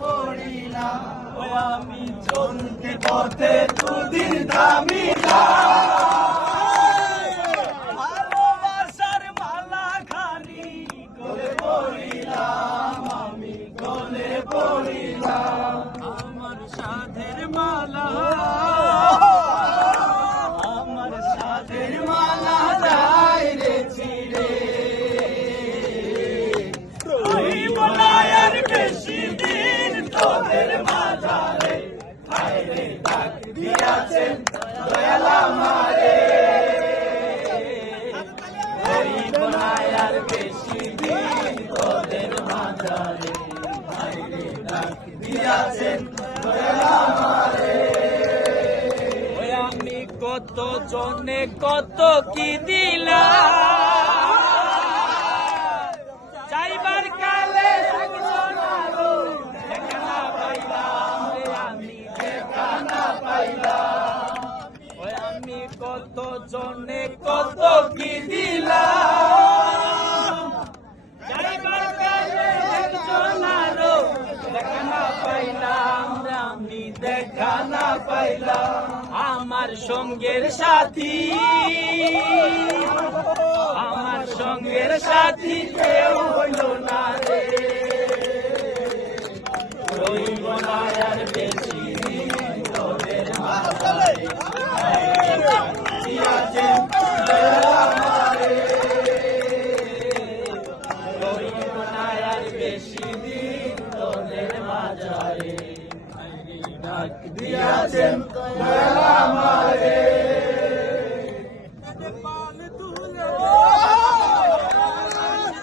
পড়িলাম, আমি চলতে পথে দুদিন থামিলাম, ভালোবাসার মালা খানি গলে পড়িলাম, আমি গলে পড়িলাম, আমার সাধের মালা, আমার সাধের মালা যাই রে ছিড়ে, রহিব না আর বেশি দিন তোদের মাঝারে, হায়রে ডাক দিয়াছেন দয়াল আমারে, রহিব না আর বেশি দিন তোদের মাঝারে, হায়রে ডাক দিয়াছেন দয়াল আমারে। আমি কত জনে কত কি দিলাম, যাইবার কালে একজন আরো দেখা না পাইলাম, আমি দেখা না পাইলাম, আমি কত জনে কত কি দিলাম, যাইবার কালে একজন আরো দেখা না পাইলাম, আমি দেখা না পাইলাম, আমার সঙ্গের সাথী, আমার সঙ্গের সাথী কেউ হইল না রে, রইব না আর বেশি দিন তোদের মাঝারে, দিয়াছেন দয়াল আমারে, রইব না আর বেশি দিন তোদের মাঝারে, ডাক দিয়াছেন দয়াল আমারে।